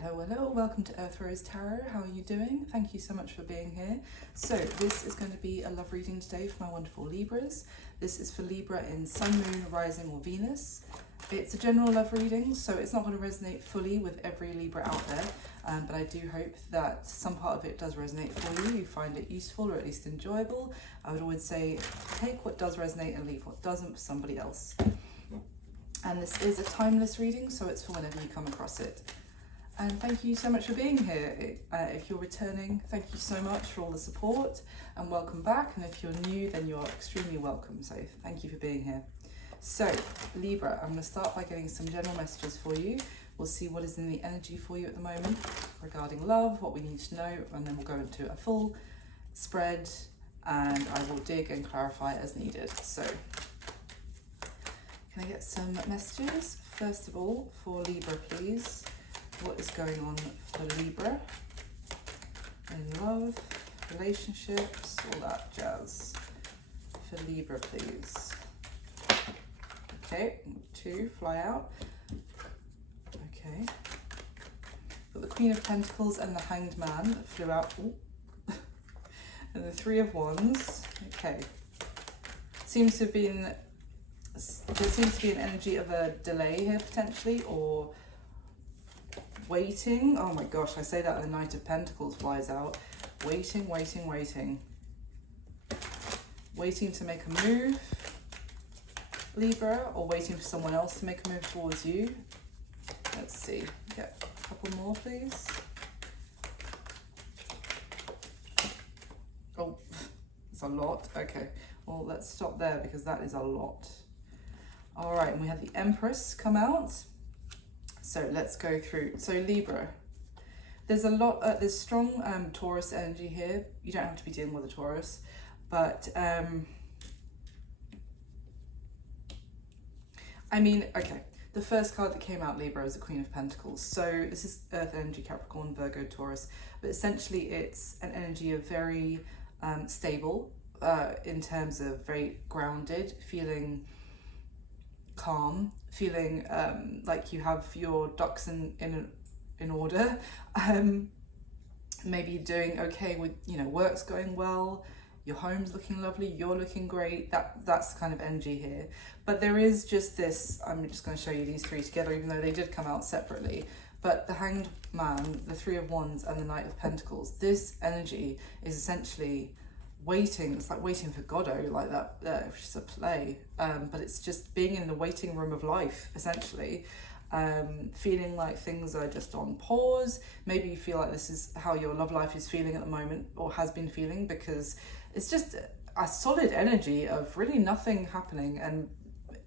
Hello, welcome to Earth Rose Tarot. How are you doing? Thank you so much for being here. So this is going to be a love reading today for my wonderful Libras. This is for Libra in Sun, Moon, Rising or Venus. It's a general love reading, so it's not going to resonate fully with every Libra out there, but I do hope that some part of it does resonate for you. You find it useful or at least enjoyable. I would always say take what does resonate and leave what doesn't for somebody else. And this is a timeless reading, so it's for whenever you come across it. And thank you so much for being here. If you're returning, thank you so much for all the support and welcome back. And if you're new, then you're extremely welcome. So thank you for being here. So Libra, I'm going to start by getting some general messages for you. We'll see what is in the energy for you at the moment regarding love, what we need to know, and then we'll go into a full spread and I will dig and clarify as needed. So can I get some messages? First of all, for Libra, please. What is going on for Libra in love, relationships, all that jazz for Libra, please. Okay, 2 fly out. Okay, got the Queen of Pentacles and the Hanged Man that flew out. Ooh. And the 3 of Wands. Okay, there seems to be an energy of a delay here potentially, or waiting. Oh my gosh, I say that and the Knight of Pentacles flies out. Waiting to make a move, Libra, or waiting for someone else to make a move towards you. Let's see, get a couple more please. Oh, it's a lot. Okay, well let's stop there because that is a lot. All right, and we have the Empress come out. So let's go through. So Libra, there's a lot, there's strong Taurus energy here. You don't have to be dealing with a Taurus, but I mean, okay. The first card that came out, Libra, is the Queen of Pentacles. So this is Earth energy, Capricorn, Virgo, Taurus, but essentially it's an energy of very stable in terms of very grounded, feeling calm, feeling like you have your ducks in order, maybe doing okay with, you know, work's going well, your home's looking lovely, you're looking great. That's kind of energy here. But there is just this, I'm just going to show you these 3 together even though they did come out separately, but the Hanged Man, the 3 of Wands and the Knight of Pentacles, this energy is essentially waiting. It's like waiting for Godot, like that, which is a play, but it's just being in the waiting room of life, essentially. Feeling like things are just on pause. Maybe you feel like this is how your love life is feeling at the moment, or has been feeling, because it's just a solid energy of really nothing happening. And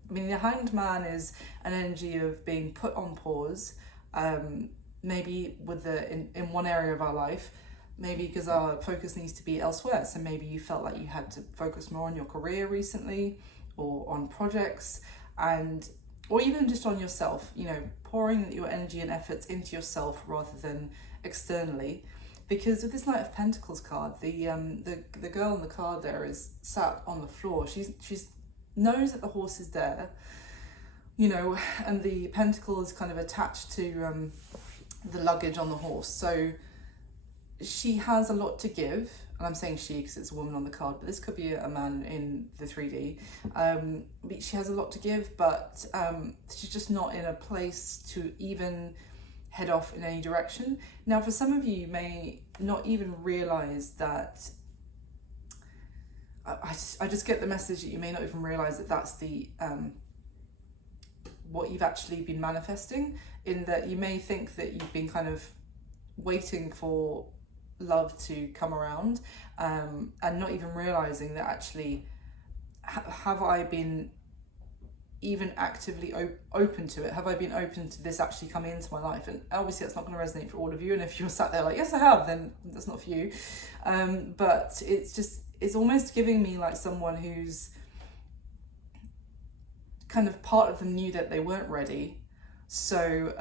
I mean, the Hanged Man is an energy of being put on pause, maybe with in one area of our life, maybe because our focus needs to be elsewhere. So maybe you felt like you had to focus more on your career recently, or on projects, or even just on yourself, you know, pouring your energy and efforts into yourself rather than externally. Because with this Knight of Pentacles card, the girl in the card there is sat on the floor. She's knows that the horse is there, you know, and the pentacle is kind of attached to the luggage on the horse. So she has a lot to give, and I'm saying she because it's a woman on the card, but this could be a man in the 3D. But she has a lot to give, but she's just not in a place to even head off in any direction. Now, for some of you, you may not even realize that. I just get the message that you may not even realize that that's the what you've actually been manifesting, in that you may think that you've been kind of waiting for love to come around, and not even realizing that actually have I been even actively open to it? Have I been open to this actually coming into my life? And obviously that's not going to resonate for all of you, and if you're sat there like, yes I have, then that's not for you. But it's almost giving me like someone who's kind of part of them knew that they weren't ready, so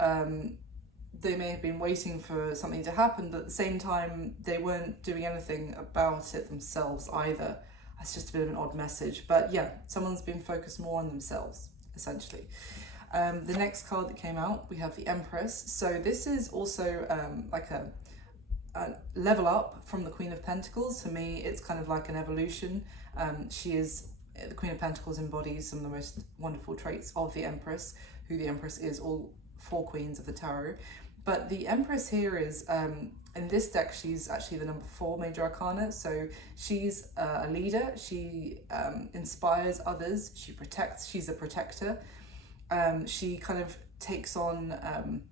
they may have been waiting for something to happen, but at the same time they weren't doing anything about it themselves either. That's just a bit of an odd message, but yeah, someone's been focused more on themselves, essentially. The next card that came out, we have the Empress. So this is also like a level up from the Queen of Pentacles. To me, it's kind of like an evolution. The Queen of Pentacles embodies some of the most wonderful traits of the Empress, who the Empress is, all 4 queens of the tarot. But the Empress here is, in this deck, she's actually the number 4 major arcana. So she's a leader, she inspires others, she protects, she's a protector. She kind of takes on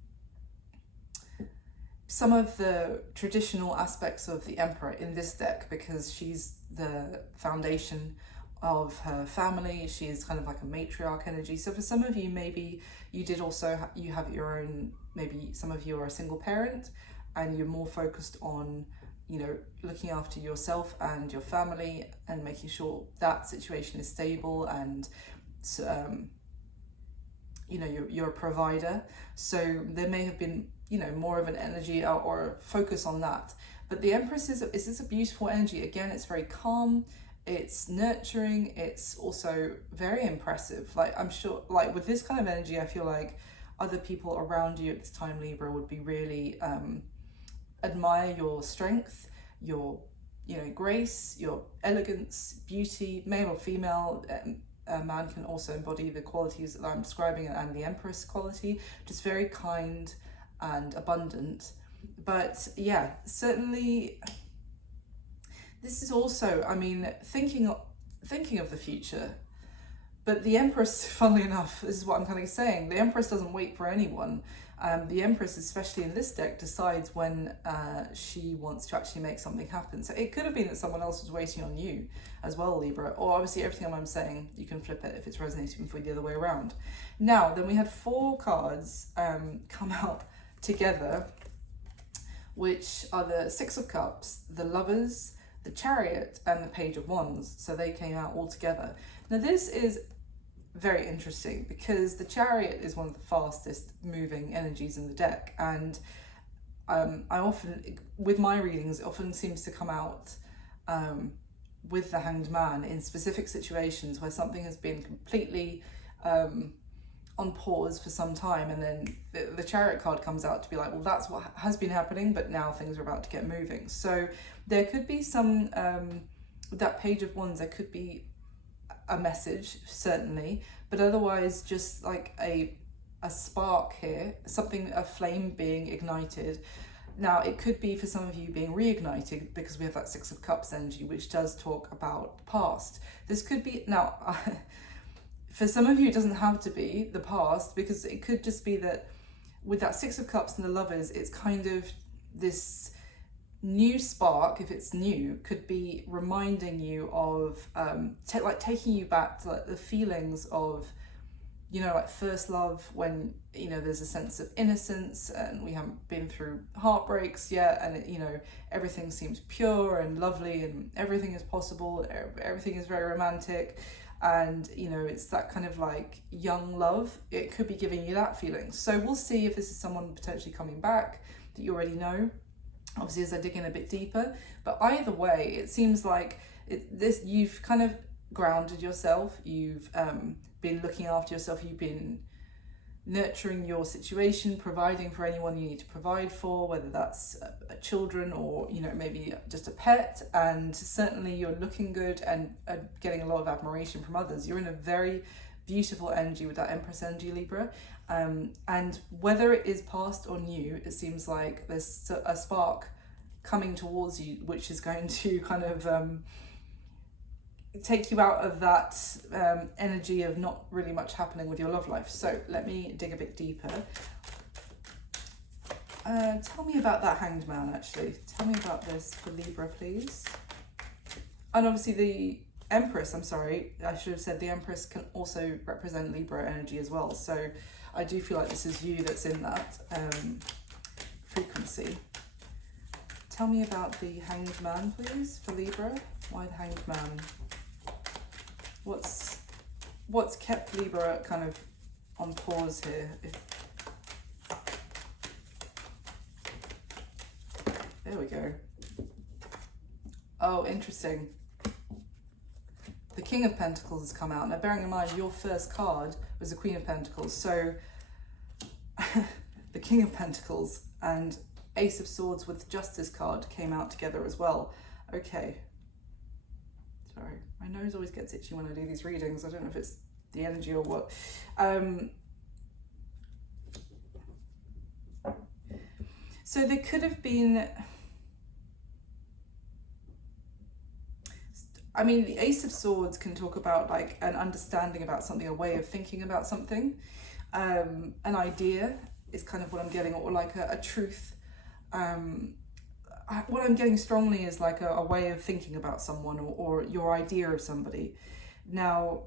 some of the traditional aspects of the Emperor in this deck, because she's the foundation of her family. She is kind of like a matriarch energy. So for some of you, maybe you did also you have your own, maybe some of you are a single parent and you're more focused on, you know, looking after yourself and your family and making sure that situation is stable, and you know, you're a provider. So there may have been, you know, more of an energy or focus on that. But the Empress is this a beautiful energy. Again, it's very calm, it's nurturing, it's also very impressive. Like, I'm sure, like with this kind of energy, I feel like other people around you at this time, Libra, would be really admire your strength, your, you know, grace, your elegance, beauty, male or female. A man can also embody the qualities that I'm describing, and the Empress quality, just very kind and abundant. But yeah, certainly this is also, I mean, thinking of the future. But the Empress, funnily enough, this is what I'm kind of saying, the Empress doesn't wait for anyone. The Empress, especially in this deck, decides when she wants to actually make something happen. So it could have been that someone else was waiting on you as well, Libra. Or obviously everything I'm saying, you can flip it if it's resonating for you the other way around. Now, then we had 4 cards come out together, which are the 6 of Cups, the Lovers, the Chariot, and the Page of Wands. So they came out all together. Now this is very interesting because the Chariot is one of the fastest moving energies in the deck, and I often, with my readings, it often seems to come out with the Hanged Man in specific situations where something has been completely on pause for some time, and then the Chariot card comes out to be like, well, that's what has been happening, but now things are about to get moving. So there could be some, with that Page of Wands, there could be a message, certainly, but otherwise just like a spark here, something, a flame being ignited. Now it could be for some of you being reignited, because we have that 6 of Cups energy, which does talk about the past. This could be, now for some of you it doesn't have to be the past, because it could just be that with that 6 of Cups and the Lovers, it's kind of this new spark, if it's new, could be reminding you of like taking you back to like the feelings of, you know, like first love, when, you know, there's a sense of innocence and we haven't been through heartbreaks yet, and it, you know, everything seems pure and lovely and everything is possible, everything is very romantic, and, you know, it's that kind of like young love. It could be giving you that feeling. So we'll see if this is someone potentially coming back that you already know, obviously, as I dig in a bit deeper. But either way, it seems like you've kind of grounded yourself, you've been looking after yourself, you've been nurturing your situation, providing for anyone you need to provide for, whether that's children or, you know, maybe just a pet, and certainly you're looking good and getting a lot of admiration from others. You're in a very beautiful energy with that Empress energy, Libra. And whether it is past or new, it seems like there's a spark coming towards you, which is going to kind of take you out of that energy of not really much happening with your love life. So let me dig a bit deeper. Tell me about that Hanged Man, actually. Tell me about this for Libra, please. And obviously the Empress, I'm sorry, I should have said the Empress can also represent Libra energy as well. So I do feel like this is you that's in that frequency. Tell me about the Hanged Man, please, for Libra. Why the Hanged Man? What's kept Libra kind of on pause here? There we go. Oh, interesting. The King of Pentacles has come out. Now, bearing in mind, your first card was the Queen of Pentacles. So the King of Pentacles and Ace of Swords with the Justice card came out together as well. Okay. Sorry, my nose always gets itchy when I do these readings. I don't know if it's the energy or what. So there could have been, I mean, the Ace of Swords can talk about like an understanding about something, a way of thinking about something. An idea is kind of what I'm getting, or like a truth. What I'm getting strongly is like a way of thinking about someone, or your idea of somebody. Now,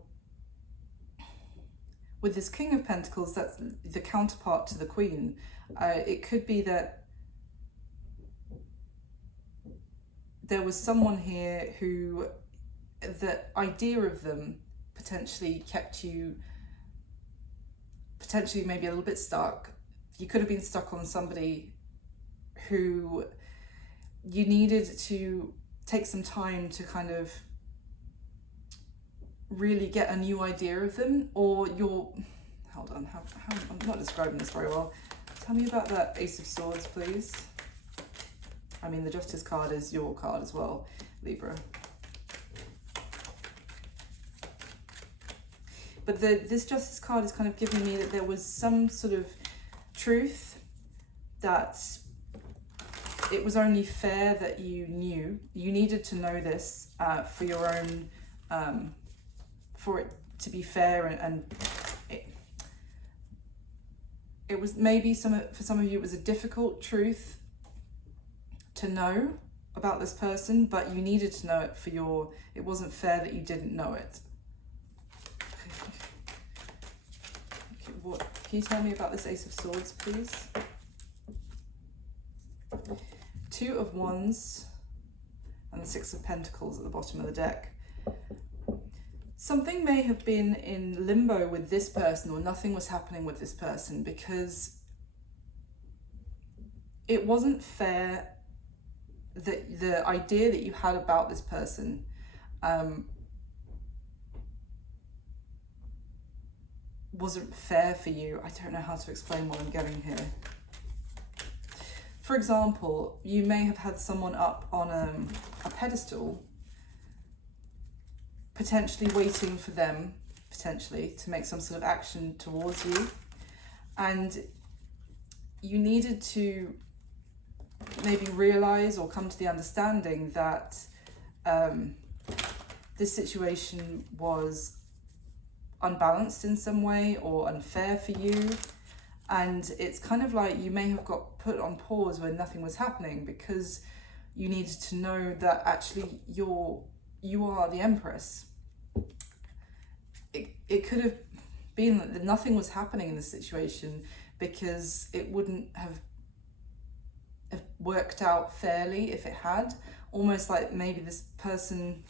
with this King of Pentacles, that's the counterpart to the Queen. It could be that there was someone here who, the idea of them potentially kept you, potentially maybe a little bit stuck. You could have been stuck on somebody who you needed to take some time to kind of really get a new idea of them, or you're, hold on, how I'm not describing this very well. Tell me about that Ace of Swords, please. I mean, the Justice card is your card as well, Libra. But this Justice card is kind of giving me that there was some sort of truth that it was only fair that you knew. You needed to know this for your own, for it to be fair, and it was maybe for some of you it was a difficult truth to know about this person, but you needed to know it for your, it wasn't fair that you didn't know it. Okay, what can you tell me about this Ace of Swords, please? Two of Wands and the Six of Pentacles at the bottom of the deck. Something may have been in limbo with this person, or nothing was happening with this person because it wasn't fair that the idea that you had about this person wasn't fair for you. I don't know how to explain what I'm getting here. For example, you may have had someone up on a pedestal, potentially waiting for them, potentially, to make some sort of action towards you. And you needed to maybe realize or come to the understanding that this situation was unbalanced in some way or unfair for you. And it's kind of like you may have got put on pause when nothing was happening because you needed to know that actually you are the Empress. It could have been that nothing was happening in this situation because it wouldn't have worked out fairly if it had. Almost like maybe this person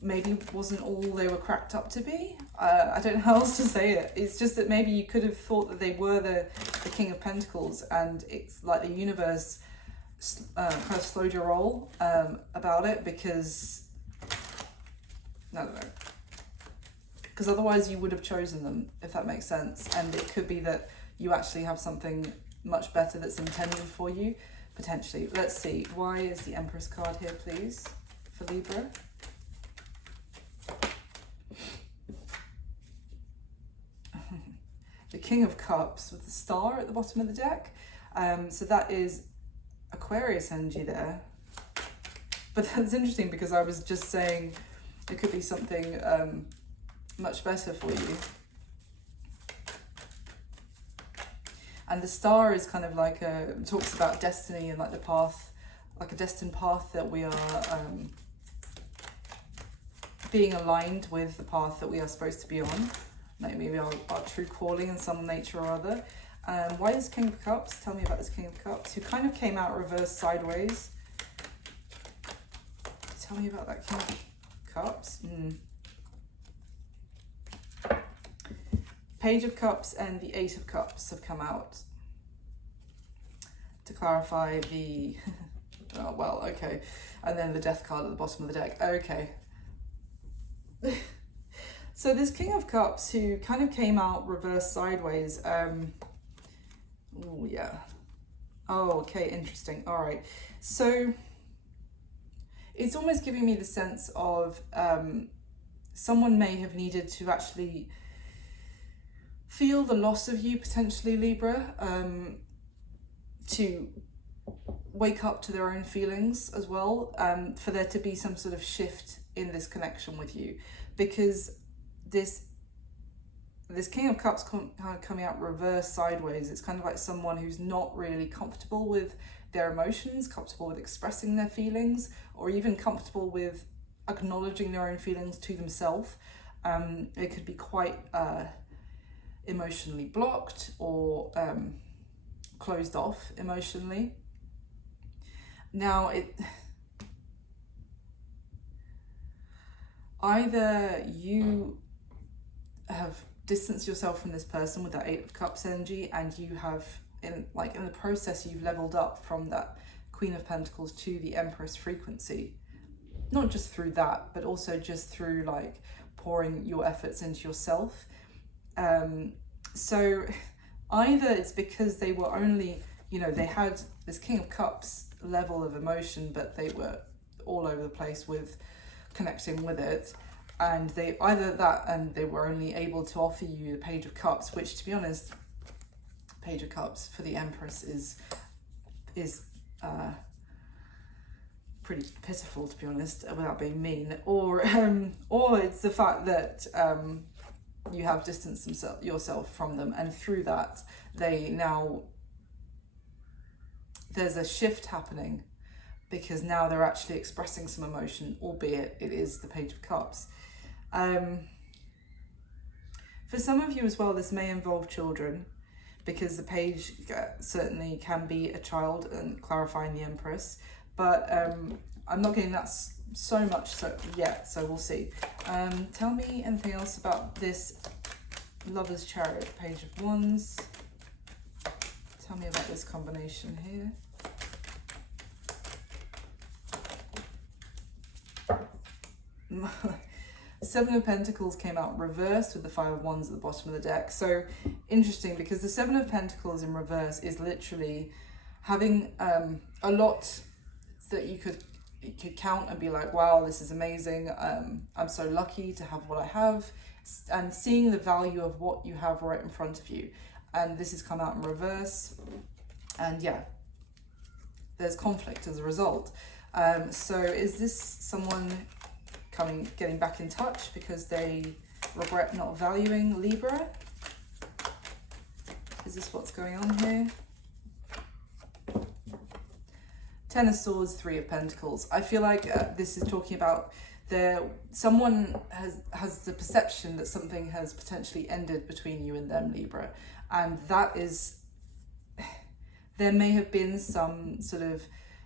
maybe wasn't all they were cracked up to be. I don't know how else to say it. It's just that maybe you could have thought that they were the King of Pentacles, and it's like the universe kind of slowed your roll about it because, I don't know, because otherwise you would have chosen them, if that makes sense. And it could be that you actually have something much better that's intended for you, potentially. Let's see, why is the Empress card here, please, for Libra? The King of Cups with the star at the bottom of the deck. So that is Aquarius energy there. But that's interesting because I was just saying it could be something much better for you. And the star is kind of like talks about destiny and like the path, like a destined path that we are being aligned with, the path that we are supposed to be on. Like maybe our true calling in some nature or other. Why is King of Cups? Tell me about this King of Cups, who kind of came out reversed sideways. Tell me about that King of Cups. Page of Cups and the Ace of Cups have come out to clarify the, oh, well, okay. And then the Death card at the bottom of the deck. Okay. So this King of Cups who kind of came out reverse sideways. Oh, yeah. Oh, okay, interesting. All right. So it's almost giving me the sense of someone may have needed to actually feel the loss of you, potentially, Libra, to wake up to their own feelings as well, for there to be some sort of shift in this connection with you, because this King of Cups kind of coming out reverse sideways, it's kind of like someone who's not really comfortable with their emotions, comfortable with expressing their feelings, or even comfortable with acknowledging their own feelings to themselves. It could be quite emotionally blocked or closed off emotionally. Now, either you have distanced yourself from this person with that Eight of Cups energy, and you have, in the process, you've leveled up from that Queen of Pentacles to the Empress frequency. Not just through that, but also just through like pouring your efforts into yourself. So either it's because they were only, they had this King of Cups level of emotion, but they were all over the place with connecting with it, and they were only able to offer you the Page of Cups, which, to be honest, Page of Cups for the Empress is pretty pitiful, to be honest, without being mean, or it's the fact that you have distanced yourself from them, and through that there's a shift happening, because now they're actually expressing some emotion, albeit it is the Page of Cups. For some of you as well, this may involve children, because the Page certainly can be a child, and clarifying the Empress, but I'm not getting that so much yet, so we'll see. Tell me anything else about this Lover's Chariot, Page of Wands. Tell me about this combination here. Seven of Pentacles came out reversed with the Five of Wands at the bottom of the deck. So interesting, because the Seven of Pentacles in reverse is literally having a lot that you could count and be like, wow, this is amazing. I'm so lucky to have what I have, and seeing the value of what you have right in front of you. And this has come out in reverse, and yeah, there's conflict as a result. So is this someone getting back in touch because they regret not valuing Libra? Is this what's going on here? Ten of Swords, Three of Pentacles. I feel like this is talking about someone has the perception that something has potentially ended between you and them, Libra, and that is, there may have been some sort of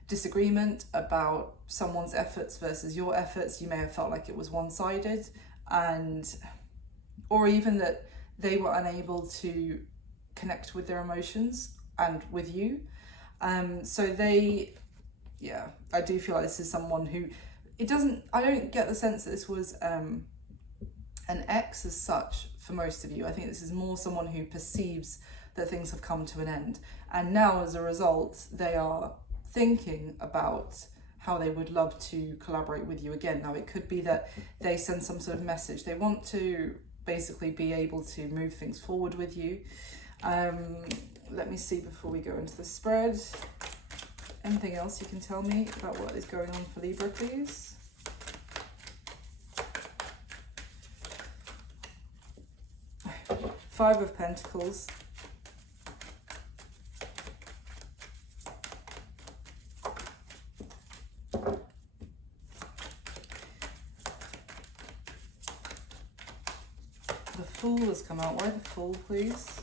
disagreement about someone's efforts versus your efforts. You may have felt like it was one-sided, or even that they were unable to connect with their emotions and with you. So I do feel like this is someone who, I don't get the sense that this was an ex as such for most of you. I think this is more someone who perceives that things have come to an end, and now as a result they are thinking about how they would love to collaborate with you again. Now, it could be that they send some sort of message. They want to basically be able to move things forward with you. Let me see before we go into the spread. Anything else you can tell me about what is going on for Libra, please? Five of Pentacles. The Fool has come out. Why the Fool, please?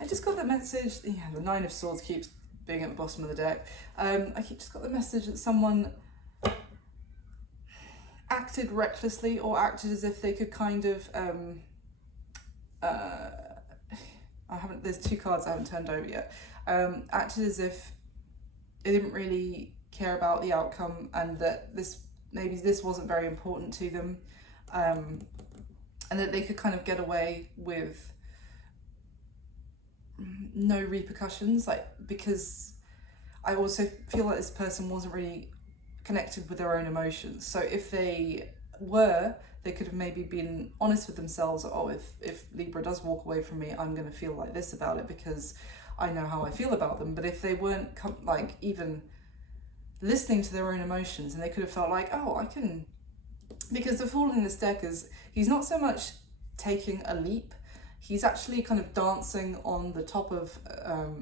I just got the message, the Nine of Swords keeps being at the bottom of the deck. I just got the message that someone acted recklessly, or acted as if they could kind of, there's two cards I haven't turned over yet. Acted as if they didn't really care about the outcome, and that this wasn't very important to them. and that they could kind of get away with no repercussions, like, because I also feel like this person wasn't really connected with their own emotions. So if they were, they could have maybe been honest with themselves. Oh, if Libra does walk away from me, I'm going to feel like this about it because I know how I feel about them. But if they weren't like even listening to their own emotions, and they could have felt like, oh, I can, because the Fool in this deck is, he's not so much taking a leap, he's actually kind of dancing on the top of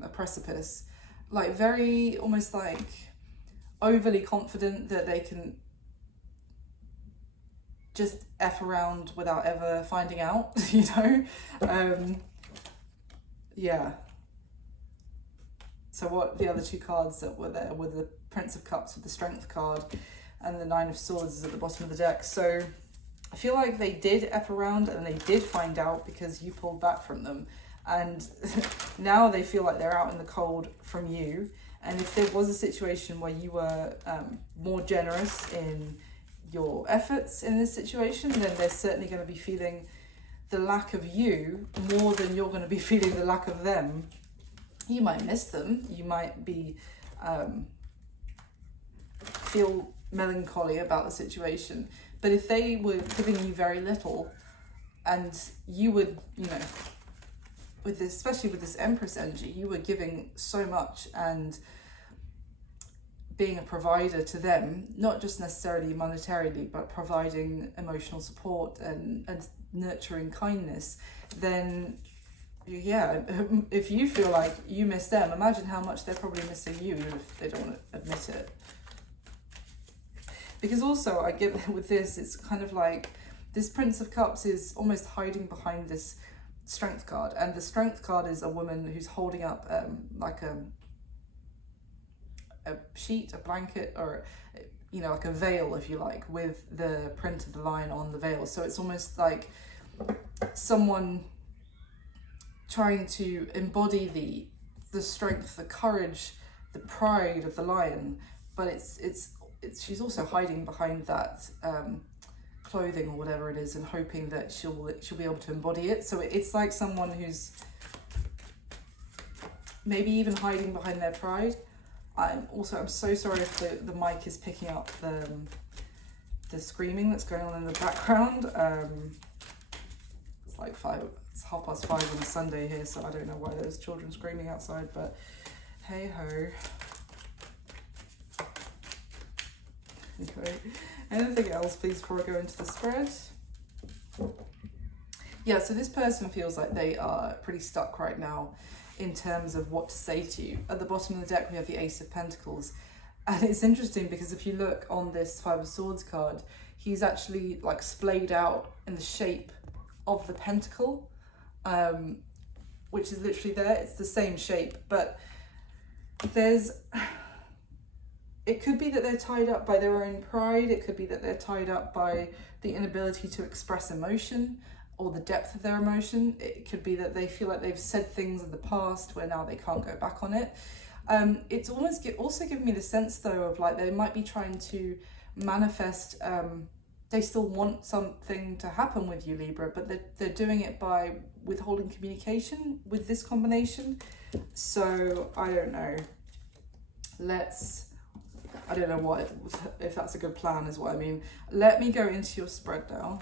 a precipice, like very almost like overly confident that they can just F around without ever finding out, you know? Yeah. So what the other two cards that were there were the Prince of Cups with the Strength card, and the Nine of Swords is at the bottom of the deck. So I feel like they did F around and they did find out because you pulled back from them. And now they feel like they're out in the cold from you. And if there was a situation where you were more generous in your efforts in this situation, then they're certainly going to be feeling the lack of you more than you're going to be feeling the lack of them. You might miss them. You might be feel melancholy about the situation. But if they were giving you very little, and you would, you know, with this, especially with this Empress energy, you were giving so much and being a provider to them, not just necessarily monetarily, but providing emotional support and nurturing kindness, then yeah, if you feel like you miss them, imagine how much they're probably missing you, even if they don't want to admit it. Because also, I get with this, it's kind of like this Prince of Cups is almost hiding behind this Strength card, and the Strength card is a woman who's holding up like a sheet, a blanket, or you know, like a veil, if you like, with the print of the lion on the veil. So it's almost like someone trying to embody the strength, the courage, the pride of the lion, but it's she's also hiding behind that clothing or whatever it is, and hoping that she'll be able to embody it. So it's like someone who's maybe even hiding behind their pride. I'm so sorry if the mic is picking up the screaming that's going on in the background. It's like 5:30 on a Sunday here, so I don't know why there's children screaming outside, but hey ho. Okay. Anything else, please, before I go into the spread? Yeah, so this person feels like they are pretty stuck right now in terms of what to say to you. At the bottom of the deck, we have the Ace of Pentacles. And it's interesting because if you look on this Five of Swords card, he's actually like splayed out in the shape of the pentacle, which is literally there. It's the same shape, but it could be that they're tied up by their own pride. It could be that they're tied up by the inability to express emotion or the depth of their emotion. It could be that they feel like they've said things in the past where now they can't go back on it. It's also given me the sense, though, of like they might be trying to manifest, they still want something to happen with you, Libra, but they're doing it by withholding communication with this combination. So I don't know. I don't know if that's a good plan is what I mean. Let me go into your spread now.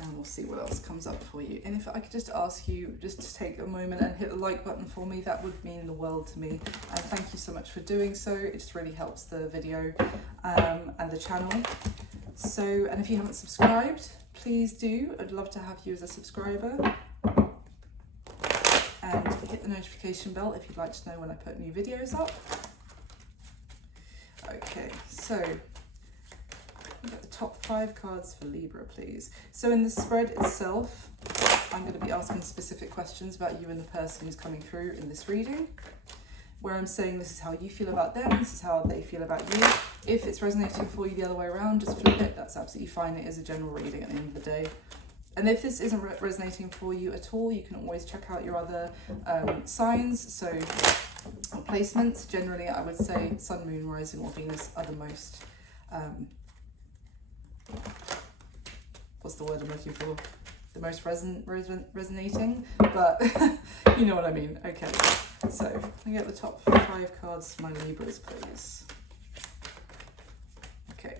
And we'll see what else comes up for you. And if I could just ask you just to take a moment and hit the like button for me, that would mean the world to me. And thank you so much for doing so. It just really helps the video and the channel. So, and if you haven't subscribed, please do. I'd love to have you as a subscriber. And hit the notification bell if you'd like to know when I put new videos up. Okay, so get the top 5 cards for Libra, please. So in the spread itself, I'm going to be asking specific questions about you and the person who's coming through in this reading, where I'm saying this is how you feel about them, this is how they feel about you. If it's resonating for you the other way around, just flip it. That's absolutely fine. It is a general reading at the end of the day. And if this isn't resonating for you at all, you can always check out your other signs. So placements, generally I would say Sun, Moon, Rising or Venus are the most, what's the word I'm looking for? The most resonating, but you know what I mean. Okay, so can I get the top 5 cards for my Libras, please? Okay.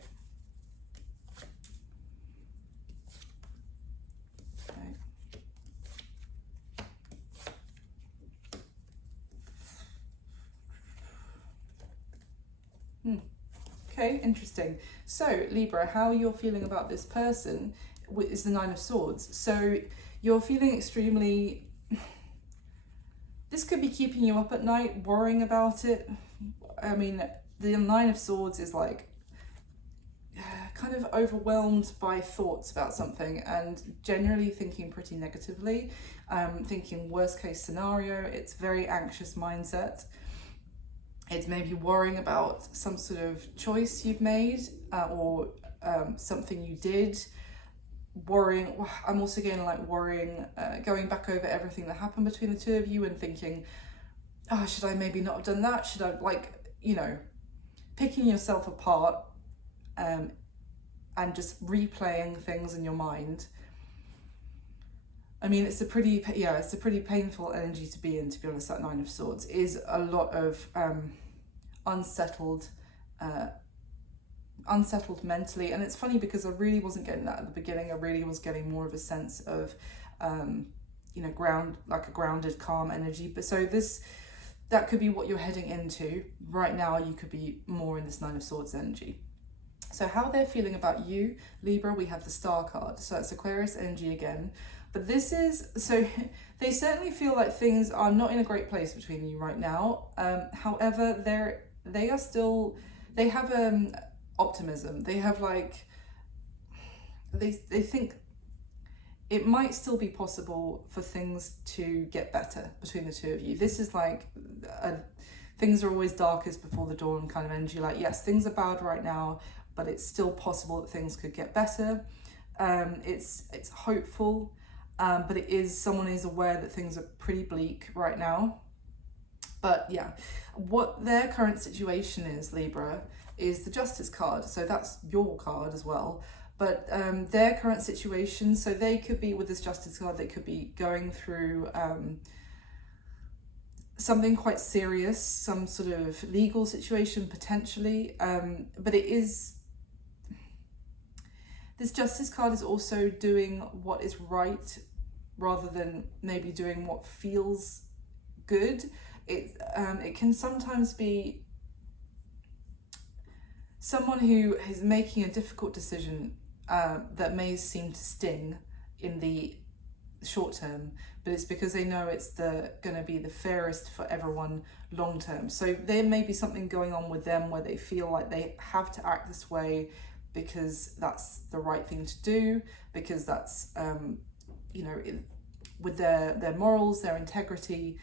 Okay, interesting. So, Libra, how you're feeling about this person is the Nine of Swords. So, you're feeling extremely... This could be keeping you up at night, worrying about it. I mean, the Nine of Swords is like kind of overwhelmed by thoughts about something and generally thinking pretty negatively, thinking worst case scenario. It's very anxious mindset. It's maybe worrying about some sort of choice you've made or something you did. Worrying, I'm also getting like worrying, going back over everything that happened between the two of you and thinking, oh, should I maybe not have done that? Should I, like, you know, picking yourself apart and just replaying things in your mind. I mean, it's a pretty painful energy to be in, to be honest. That Nine of Swords is a lot of unsettled mentally. And it's funny because I really wasn't getting that at the beginning. I really was getting more of a sense of, you know, like a grounded, calm energy. But so that could be what you're heading into. Right now, you could be more in this Nine of Swords energy. So how they're feeling about you, Libra, we have the Star card. So it's Aquarius energy again. But this is, so they certainly feel like things are not in a great place between you right now. However, they have optimism. They have like, they think it might still be possible for things to get better between the two of you. This is like, things are always darkest before the dawn kind of energy. Like, yes, things are bad right now, but it's still possible that things could get better. It's hopeful. But someone is aware that things are pretty bleak right now. But yeah, what their current situation is, Libra, is the Justice card. So that's your card as well. But their current situation, so they could be, with this Justice card, they could be going through something quite serious, some sort of legal situation potentially. But this Justice card is also doing what is right rather than maybe doing what feels good. It can sometimes be someone who is making a difficult decision that may seem to sting in the short term, but it's because they know it's going to be the fairest for everyone long term. So there may be something going on with them where they feel like they have to act this way because that's the right thing to do, because that's you know, with their morals, their integrity,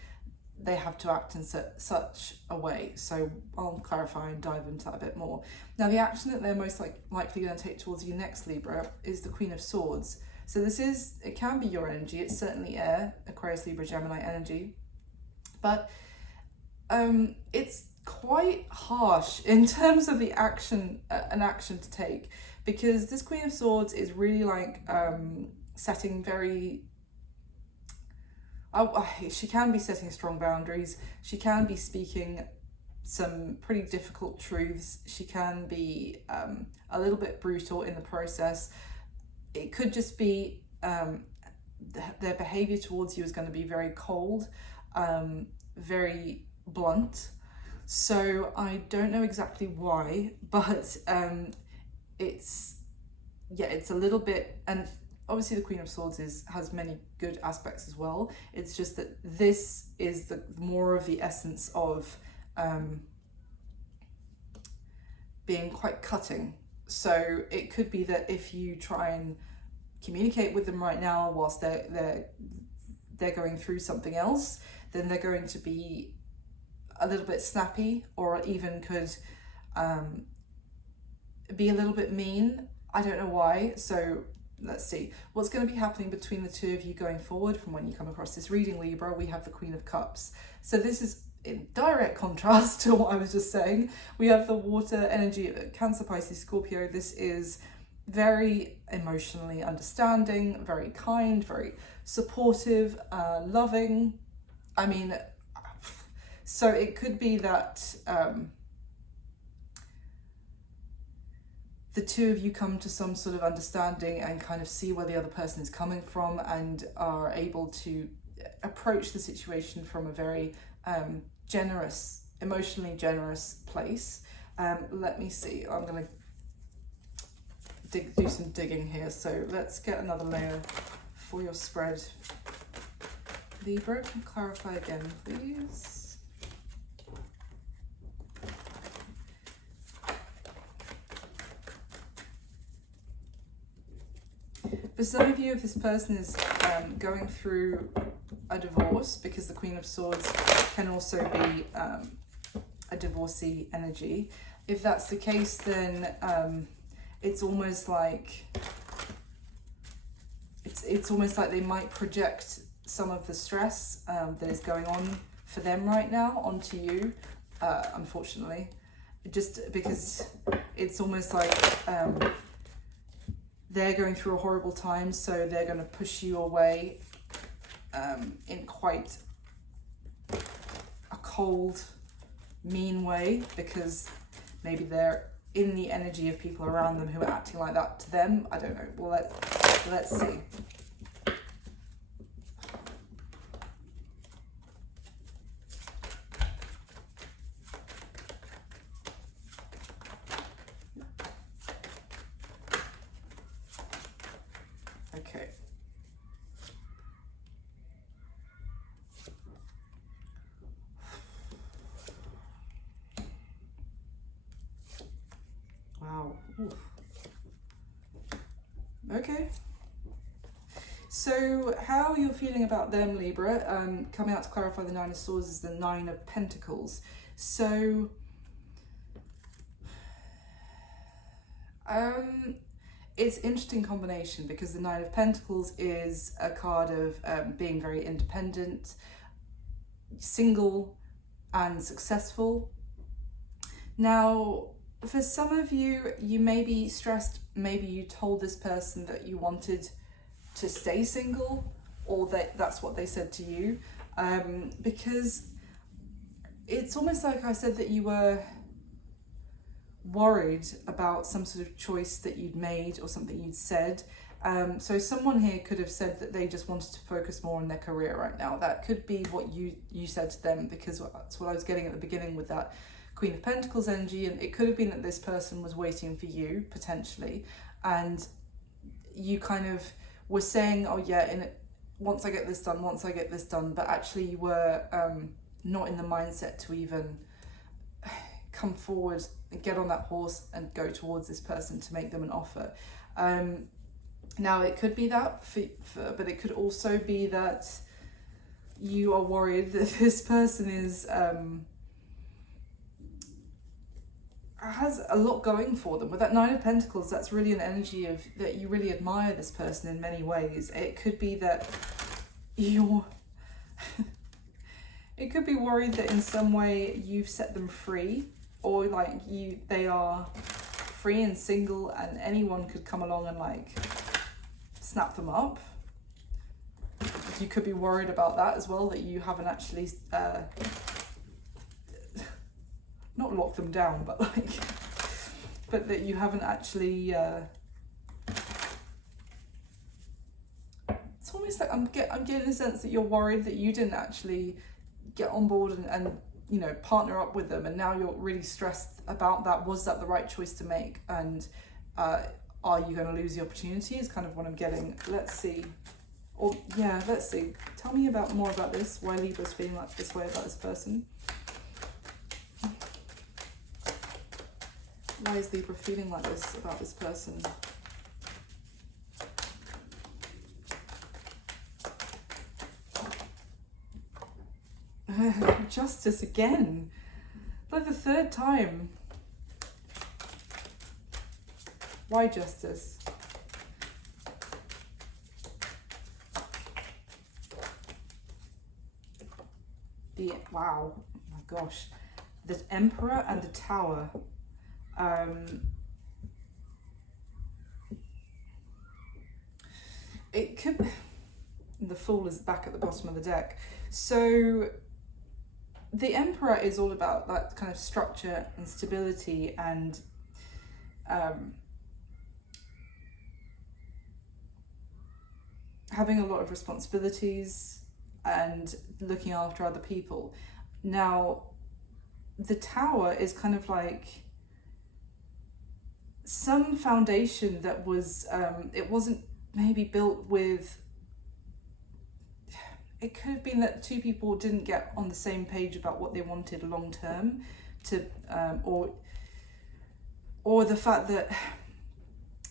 they have to act in such a way. So I'll clarify and dive into that a bit more. Now, the action that they're most likely going to take towards you next, Libra, is the Queen of Swords. So it can be your energy. It's certainly air, Aquarius, Libra, Gemini energy. But it's quite harsh in terms of the action, an action to take, because this Queen of Swords is really like setting very... she can be setting strong boundaries. She can be speaking some pretty difficult truths. She can be a little bit brutal in the process. It could just be their behavior towards you is going to be very cold, very blunt. So I don't know exactly why, but it's a little bit, and obviously the Queen of Swords has many good aspects as well. It's just that this is the more of the essence of being quite cutting. So it could be that if you try and communicate with them right now whilst they're going through something else, then they're going to be a little bit snappy, or even could be a little bit mean. I don't know why. So let's see what's going to be happening between the two of you going forward. From when you come across this reading, Libra, we have the Queen of Cups. So this is in direct contrast to what I was just saying, we have the water energy, Cancer, Pisces, Scorpio. This is very emotionally understanding, very kind, very supportive, loving. I mean, so it could be that the two of you come to some sort of understanding and kind of see where the other person is coming from and are able to approach the situation from a very generous, emotionally generous place. Let me see, I'm going to do some digging here. So let's get another layer for your spread. Libra, can you clarify again, please? For some of you, if this person is going through a divorce, because the Queen of Swords can also be a divorcee energy. If that's the case, then it's almost like they might project some of the stress that is going on for them right now onto you, unfortunately, just because it's almost like they're going through a horrible time, so they're going to push you away in quite a cold, mean way, because maybe they're in the energy of people around them who are acting like that to them. I don't know. Well, let's see. Okay. Wow. Oof. Okay. So how you're feeling about them, Libra, coming out to clarify the Nine of Swords is the Nine of Pentacles. So it's an interesting combination, because the Nine of Pentacles is a card of being very independent, single and successful. Now, for some of you, you may be stressed. Maybe you told this person that you wanted to stay single, or that's what they said to you, because it's almost like I said that you were worried about some sort of choice that you'd made or something you'd said. So someone here could have said that they just wanted to focus more on their career right now. That could be what you said to them, because that's what I was getting at the beginning with that Queen of Pentacles energy. And it could have been that this person was waiting for you, potentially, and you kind of were saying, oh yeah, once I get this done, but actually you were not in the mindset to even come forward and get on that horse and go towards this person to make them an offer. Now it could be that, but it could also be that you are worried that this person has a lot going for them. With that Nine of Pentacles, that's really an energy of that you really admire this person in many ways. It could be that it could be worried that in some way you've set them free, or like they are free and single, and anyone could come along and like snap them up. You could be worried about that as well, that you haven't actually not locked them down, but that you haven't actually it's almost like I'm getting the sense that you're worried that you didn't actually get on board and you know, partner up with them, and now you're really stressed about that. Was that the right choice to make? And are you going to lose the opportunity is kind of what I'm getting. Let's see. Or yeah, let's see. Tell me more about this. Why Libra's feeling like this way about this person. Why is Libra feeling like this about this person? Justice again, like the third time. Why justice? Wow, gosh, the Emperor and the Tower. It could, the Fool is back at the bottom of the deck. So the Emperor is all about that kind of structure and stability and having a lot of responsibilities and looking after other people. Now, the Tower is kind of like some foundation that was, it wasn't maybe built with, it could have been that two people didn't get on the same page about what they wanted long term, to or the fact that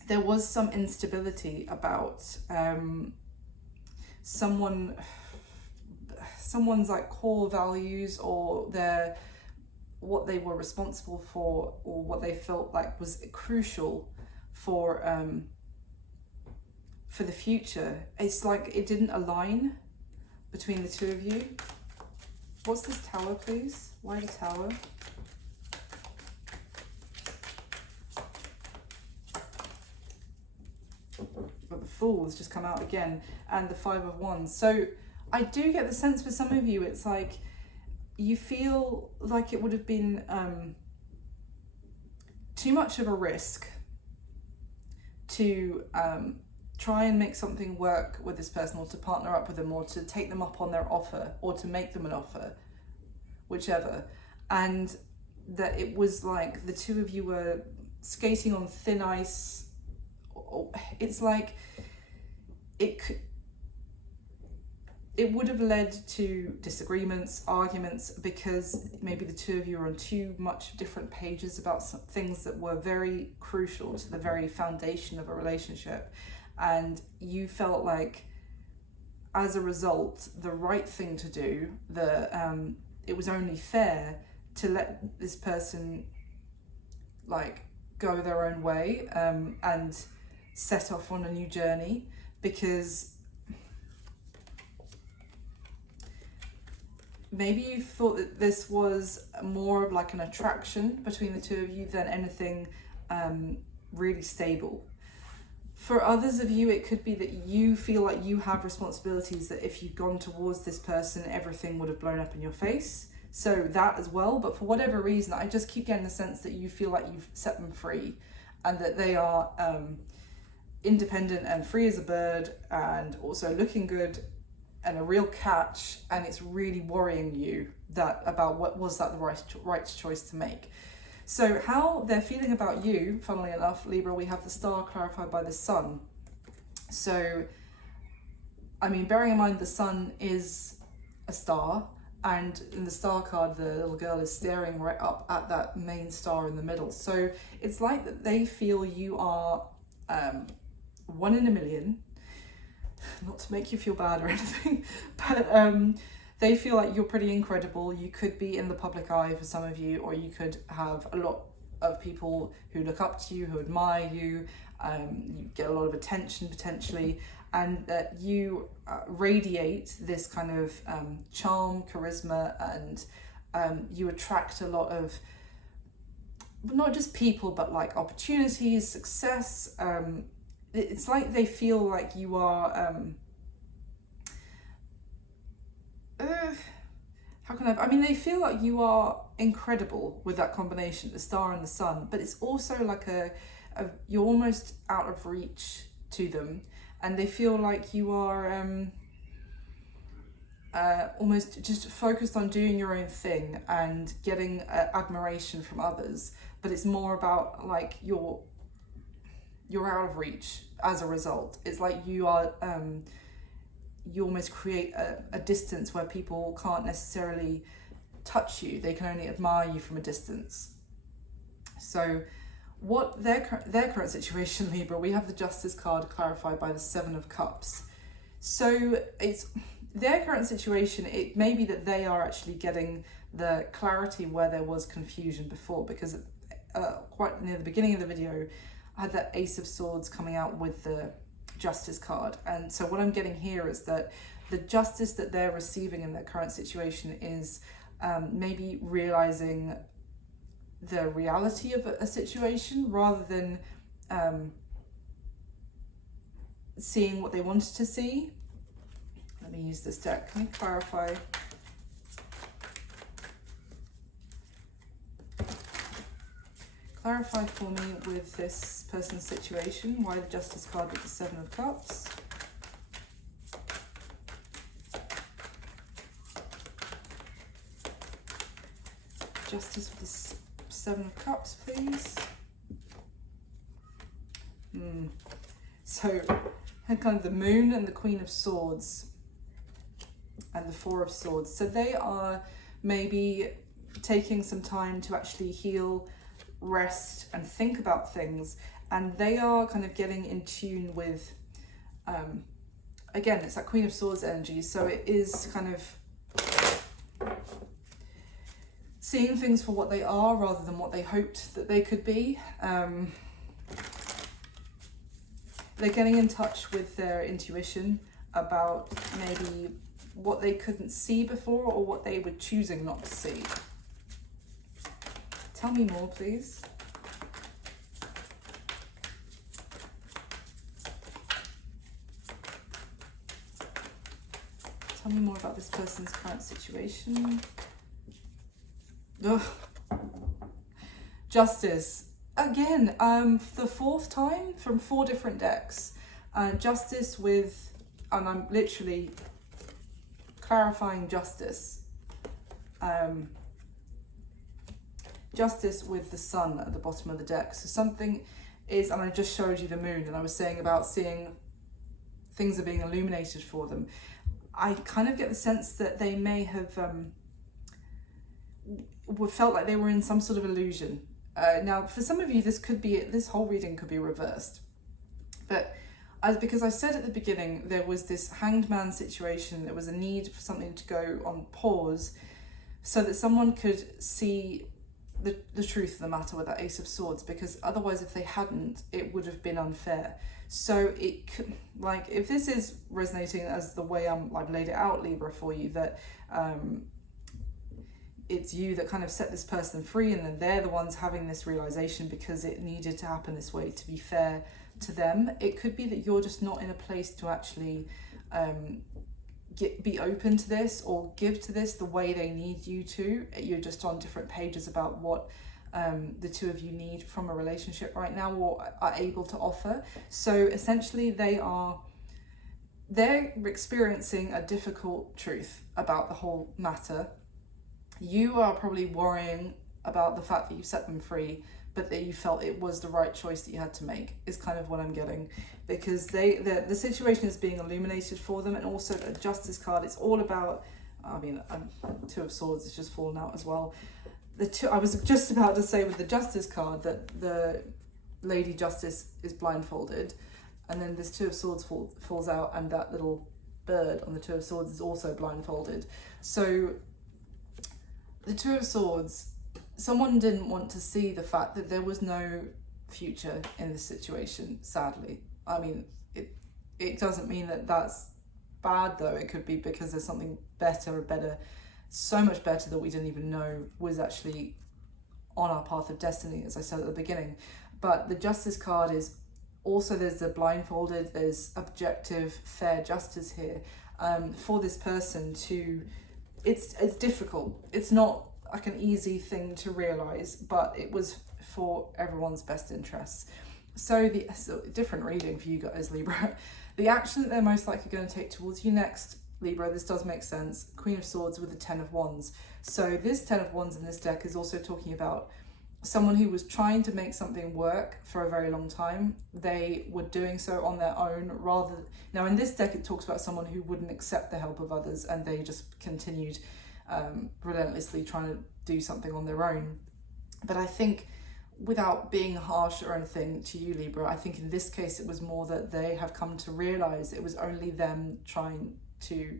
there was some instability about someone's like core values, or what they were responsible for, or what they felt like was crucial for the future. It's like it didn't align between the two of you. What's this Tower, please? Why the Tower? But the Fool has just come out again, and the Five of Wands. So I do get the sense for some of you, it's like you feel like it would have been too much of a risk to try and make something work with this person, or to partner up with them, or to take them up on their offer, or to make them an offer, whichever. And that it was like the two of you were skating on thin ice. It's like it would have led to disagreements, arguments, because maybe the two of you are on too much different pages about some things that were very crucial to the very foundation of a relationship. And you felt like, as a result, the right thing to do, it was only fair to let this person like go their own way and set off on a new journey, because maybe you thought that this was more of like an attraction between the two of you than anything really stable. For others of you, it could be that you feel like you have responsibilities, that if you'd gone towards this person, everything would have blown up in your face. So that as well. But for whatever reason, I just keep getting the sense that you feel like you've set them free, and that they are independent and free as a bird, and also looking good and a real catch. And it's really worrying you about what was that the right choice to make. So how they're feeling about you, funnily enough, Libra, we have the Star clarified by the Sun. So, I mean, bearing in mind the Sun is a star, and in the Star card, the little girl is staring right up at that main star in the middle. So it's like that they feel you are one in a million, not to make you feel bad or anything, but they feel like you're pretty incredible. You could be in the public eye for some of you, or you could have a lot of people who look up to you, who admire you. You get a lot of attention potentially, and that you radiate this kind of charm, charisma, and you attract a lot of not just people, but like opportunities, success. It's like they feel like you are how can I mean, they feel like you are incredible with that combination, the Star and the Sun, but it's also like you're almost out of reach to them, and they feel like you are almost just focused on doing your own thing and getting admiration from others, but it's more about like you're out of reach as a result. It's like you are you almost create a distance where people can't necessarily touch you. They can only admire you from a distance. So what their current situation, Libra, we have the Justice card clarified by the Seven of Cups. So it's their current situation. It may be that they are actually getting the clarity where there was confusion before, because quite near the beginning of the video, I had that Ace of Swords coming out with the Justice card. And so what I'm getting here is that the justice that they're receiving in their current situation is maybe realizing the reality of a situation rather than seeing what they wanted to see. Let me use this deck. Can you clarify? Clarify for me with this person's situation why the Justice card with the Seven of Cups. Justice with the Seven of Cups, please. So, kind of the Moon and the Queen of Swords and the Four of Swords. So they are maybe taking some time to actually heal, rest and think about things, and they are kind of getting in tune with again, it's that Queen of Swords energy, so it is kind of seeing things for what they are rather than what they hoped that they could be. They're getting in touch with their intuition about maybe what they couldn't see before or what they were choosing not to see. Tell me more, please. Tell me more about this person's current situation. Ugh. Justice. Again, the fourth time from 4 different decks. Justice with, and I'm literally clarifying justice. Justice with the Sun at the bottom of the deck. So something is, and I just showed you the Moon, and I was saying about seeing things are being illuminated for them. I kind of get the sense that they may have felt like they were in some sort of illusion. Now, for some of you, this whole reading could be reversed. But because I said at the beginning, there was this Hanged Man situation, there was a need for something to go on pause so that someone could see the truth of the matter with that Ace of Swords, because otherwise, if they hadn't, it would have been unfair. So it could, like, if this is resonating as the way I've laid it out, Libra, for you, that it's you that kind of set this person free, and then they're the ones having this realization because it needed to happen this way to be fair to them. It could be that you're just not in a place to actually be open to this or give to this the way they need you to. You're just on different pages about what the two of you need from a relationship right now or are able to offer. So essentially they're experiencing a difficult truth about the whole matter. You are probably worrying about the fact that you set them free, but that you felt it was the right choice that you had to make, is kind of what I'm getting. Because the situation is being illuminated for them, and also the Justice card, it's all about, I mean, Two of Swords has just fallen out as well. I was just about to say with the Justice card that the Lady Justice is blindfolded, and then this Two of Swords falls out, and that little bird on the Two of Swords is also blindfolded. So the Two of Swords, someone didn't want to see the fact that there was no future in this situation, sadly. I mean, it doesn't mean that that's bad, though. It could be because there's something better, so much better that we didn't even know was actually on our path of destiny, as I said at the beginning. But the Justice card is also, there's the blindfolded, there's objective, fair justice here for this person to... It's difficult. It's not like an easy thing to realize, but it was for everyone's best interests. So different reading for you guys, Libra. The action that they're most likely going to take towards you next, Libra, this does make sense. Queen of Swords with the Ten of Wands. So this Ten of Wands in this deck is also talking about someone who was trying to make something work for a very long time. They were doing so on their own now in this deck it talks about someone who wouldn't accept the help of others, and they just continued relentlessly trying to do something on their own. But I think, without being harsh or anything to you, Libra, I think in this case it was more that they have come to realize it was only them trying to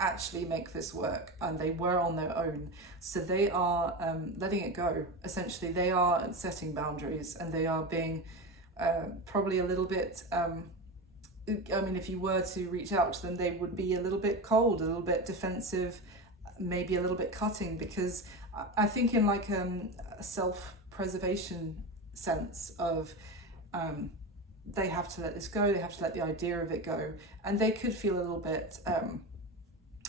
actually make this work, and they were on their own. So they are letting it go. Essentially, they are setting boundaries, and they are being probably a little bit I mean, if you were to reach out to them, they would be a little bit cold, a little bit defensive, maybe a little bit cutting, because I think in like a self-preservation sense of they have to let this go, they have to let the idea of it go, and they could feel a little bit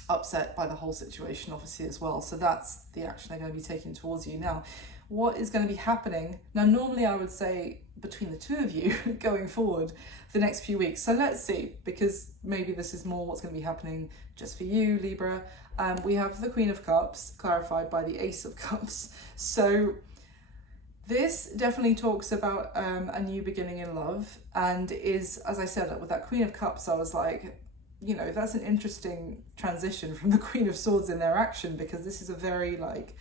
upset by the whole situation obviously as well. So that's the action they're going to be taking towards you. Now, what is going to be happening now? Normally I would say between the two of you going forward the next few weeks. So let's see, because maybe this is more what's going to be happening just for you, Libra. We have the Queen of Cups clarified by the Ace of Cups. So this definitely talks about a new beginning in love, and is, as I said, with that Queen of Cups, I was like, you know, that's an interesting transition from the Queen of Swords in their action, because this is a very like,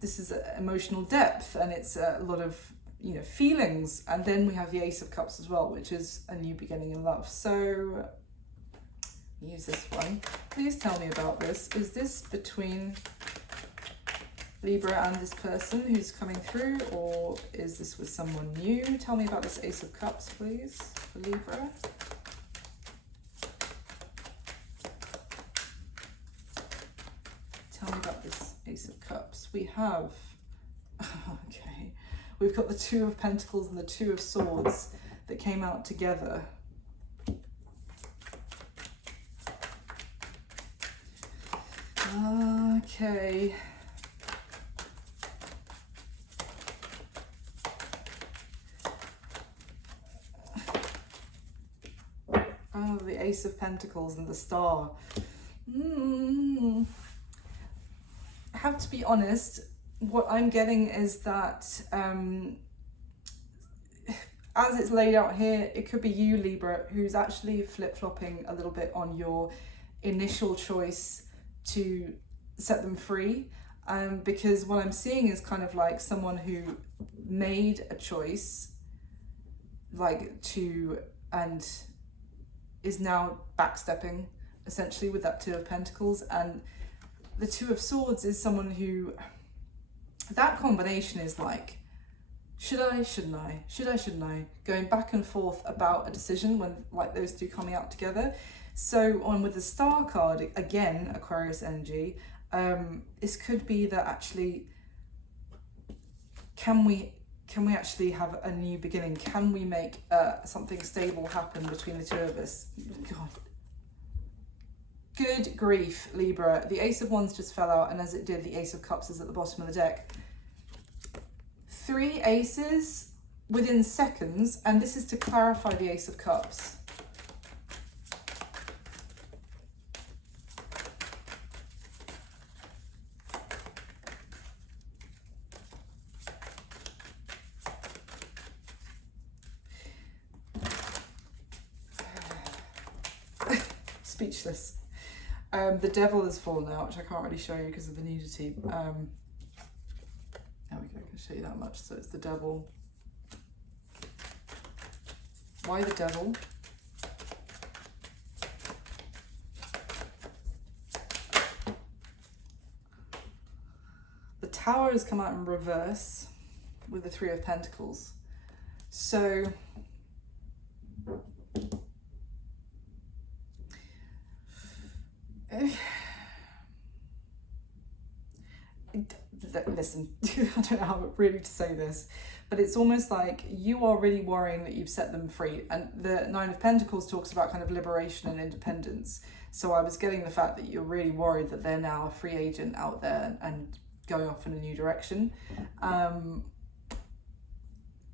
this is emotional depth, and it's a lot of, you know, feelings. And then we have the Ace of Cups as well, which is a new beginning in love. So use this one. Please tell me about this. Is this between Libra and this person who's coming through, or is this with someone new? Tell me about this Ace of Cups, please, for Libra. Tell me about this Ace of Cups. We have, okay, we've got the Two of Pentacles and the Two of Swords that came out together. Okay. Oh, the Ace of Pentacles and the Star. I have to be honest, what I'm getting is that as it's laid out here, it could be you, Libra, who's actually flip-flopping a little bit on your initial choice to set them free, because what I'm seeing is kind of like someone who made a choice like to, and is now backstepping essentially with that Two of Pentacles. And the Two of Swords is someone who, that combination is like, should I, shouldn't I, should I, shouldn't I, going back and forth about a decision when like those two coming out together. So on with the Star card, again, Aquarius energy, this could be that actually, can we actually have a new beginning? Can we make something stable happen between the two of us? God. Good grief, Libra. The Ace of Wands just fell out, and as it did, the Ace of Cups is at the bottom of the deck. 3 aces within seconds, and this is to clarify the Ace of Cups. Speechless. The Devil has fallen out, which I can't really show you because of the nudity. There we go, I can show you that much. So it's the Devil. Why the Devil? The Tower has come out in reverse with the Three of Pentacles. So listen, I don't know how really to say this, but it's almost like you are really worrying that you've set them free. And the Nine of Pentacles talks about kind of liberation and independence. So I was getting the fact that you're really worried that they're now a free agent out there and going off in a new direction.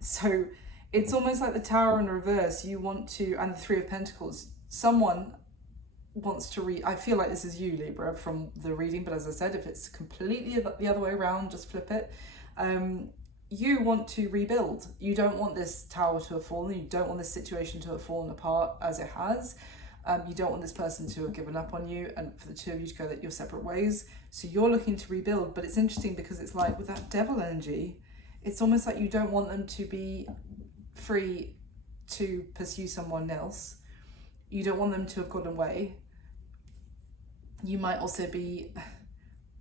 So it's almost like the Tower in reverse. You want to, and the Three of Pentacles, someone wants to read. I feel like this is you, Libra, from the reading, but as I said, if it's completely the other way around, just flip it. You want to rebuild. You don't want this tower to have fallen. You don't want this situation to have fallen apart as it has. You don't want this person to have given up on you and for the two of you to go your separate ways. So you're looking to rebuild. But it's interesting because it's like with that Devil energy, it's almost like you don't want them to be free to pursue someone else. You don't want them to have gone away. You might also be,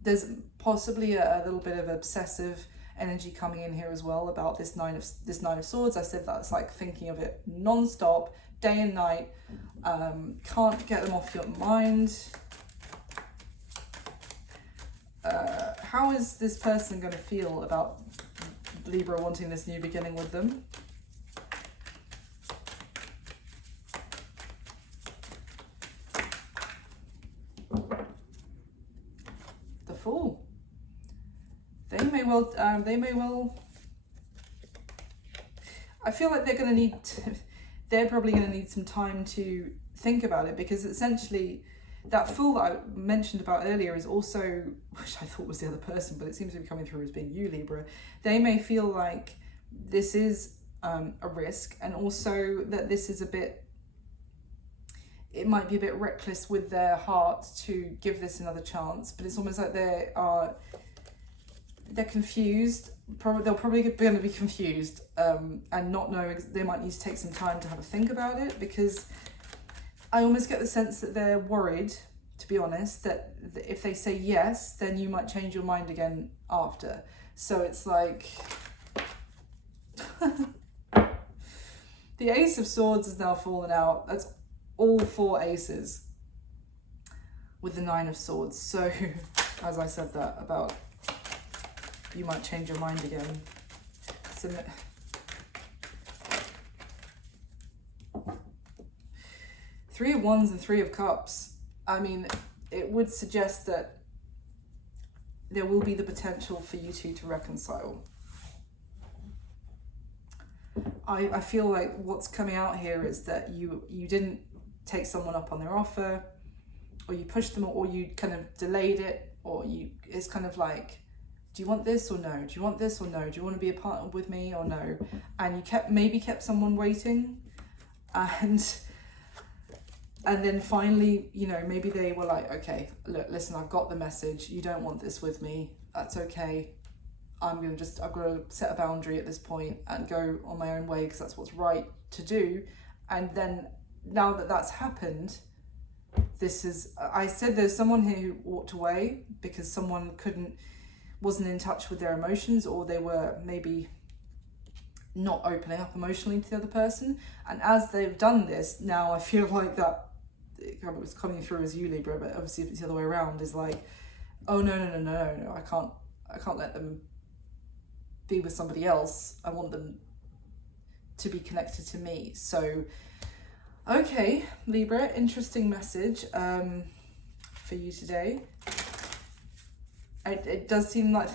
there's possibly a little bit of obsessive energy coming in here as well about this Nine of Swords. I said that's like thinking of it non-stop, day and night. Can't get them off your mind. how is this person going to feel about Libra wanting this new beginning with them? The Fool. They may well, I feel like they're going to need, they're probably going to need some time to think about it, because essentially that Fool that I mentioned about earlier is also, which I thought was the other person, but it seems to be coming through as being you, Libra. They may feel like this is a risk, and also that this is a bit, it might be a bit reckless with their heart to give this another chance, but it's almost like they're confused. They're probably going to be confused and not know. They might need to take some time to have a think about it, because I almost get the sense that they're worried, to be honest, that if they say yes, then you might change your mind again after. So it's like the Ace of Swords has now fallen out. That's all 4 aces with the 9 of Swords. So as I said that about you might change your mind again. So, 3 of Wands and 3 of Cups. I mean, it would suggest that there will be the potential for you two to reconcile. I feel like what's coming out here is that you didn't take someone up on their offer, or you pushed them, or you kind of delayed it, or it's kind of like, do you want this or no? Do you want this or no? Do you want to be a partner with me or no? And you maybe kept someone waiting, and then finally, you know, maybe they were like, okay, look, listen, I've got the message. You don't want this with me. That's okay. I've got to set a boundary at this point and go on my own way, because that's what's right to do. And then now that that's happened, I said there's someone here who walked away because someone wasn't in touch with their emotions, or they were maybe not opening up emotionally to the other person. And as they've done this, now I feel like that it was coming through as you, Libra, but obviously if it's the other way around, is like, oh no, I can't let them be with somebody else. I want them to be connected to me. So okay, Libra, interesting message for you today. It does seem like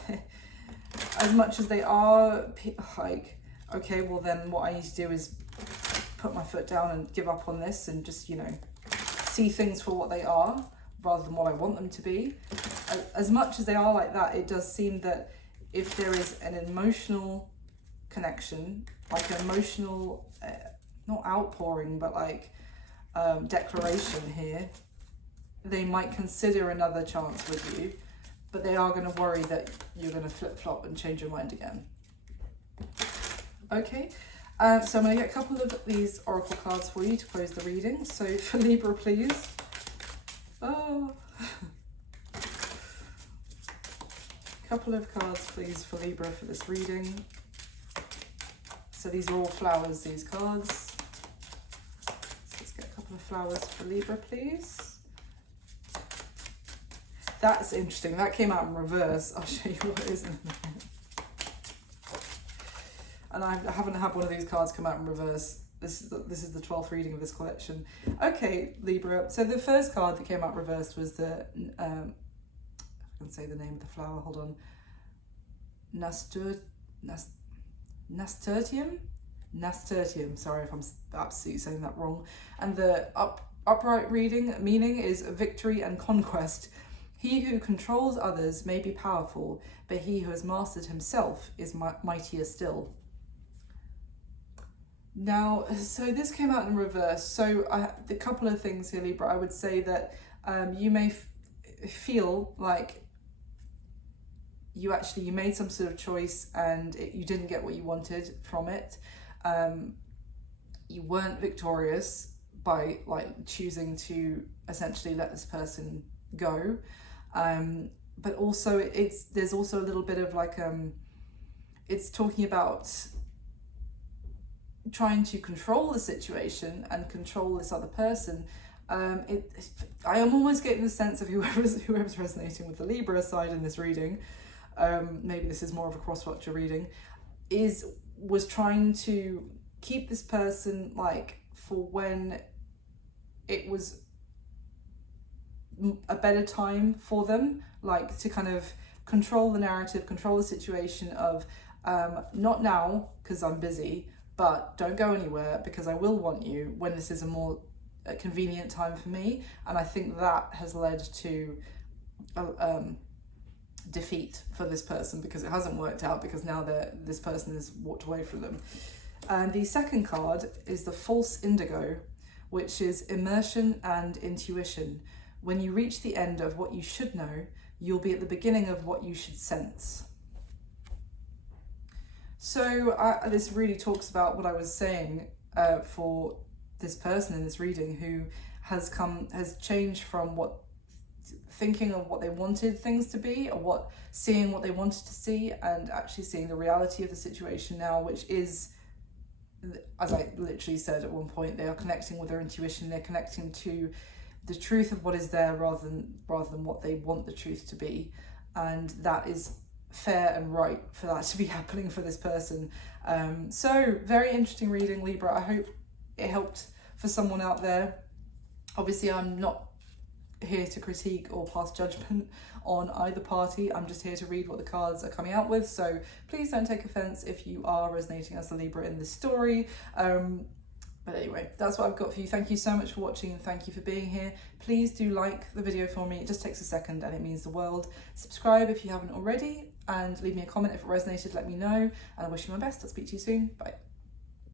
as much as they are like, okay, well then what I need to do is put my foot down and give up on this, and just, you know, see things for what they are rather than what I want them to be. As much as they are like that, it does seem that if there is an emotional connection, like an emotional, not outpouring, but like declaration here, they might consider another chance with you, but they are going to worry that you're going to flip-flop and change your mind again. Okay, so I'm going to get a couple of these oracle cards for you to close the reading. So for Libra, please. Oh. Couple of cards, please, for Libra for this reading. So these are all flowers, these cards. So let's get a couple of flowers for Libra, please. That's interesting. That came out in reverse. I'll show you what it is in a minute. And I haven't had one of these cards come out in reverse. This is the 12th reading of this collection. Okay, Libra. So the first card that came out reversed was the I can say the name of the flower, hold on. Nasturtium, sorry if I'm absolutely saying that wrong. And the upright meaning is victory and conquest. He who controls others may be powerful, but he who has mastered himself is mightier still. Now, so this came out in reverse. So the couple of things here, Libra, I would say that you may feel like you made some sort of choice and you didn't get what you wanted from it. You weren't victorious by like choosing to essentially let this person go. But also there's also a little bit of like, it's talking about trying to control the situation and control this other person. I am almost getting the sense of whoever's resonating with the Libra side in this reading, maybe this is more of a cross-watcher reading, was trying to keep this person, like, for when it was a better time for them, like to kind of control the narrative, control the situation of not now because I'm busy, but don't go anywhere because I will want you when this is a more convenient time for me. And I think that has led to defeat for this person because it hasn't worked out, because now this person has walked away from them. And the second card is the false indigo, which is immersion and intuition. When you reach the end of what you should know, you'll be at the beginning of what you should sense. So this really talks about what I was saying for this person in this reading, who has changed from thinking of what they wanted things to be, or seeing what they wanted to see, and actually seeing the reality of the situation now, which is, as I literally said at one point, they are connecting with their intuition. They're connecting to the truth of what is there rather than what they want the truth to be, and that is fair and right for that to be happening for this person. So very interesting reading, Libra. I hope it helped for someone out there. Obviously, I'm not here to critique or pass judgment on either party. I'm just here to read what the cards are coming out with, so please don't take offense if you are resonating as a Libra in this story. But anyway, that's what I've got for you. Thank you so much for watching, and thank you for being here. Please do like the video for me. It just takes a second and it means the world. Subscribe if you haven't already, and leave me a comment if it resonated. Let me know, and I wish you my best. I'll speak to you soon. Bye.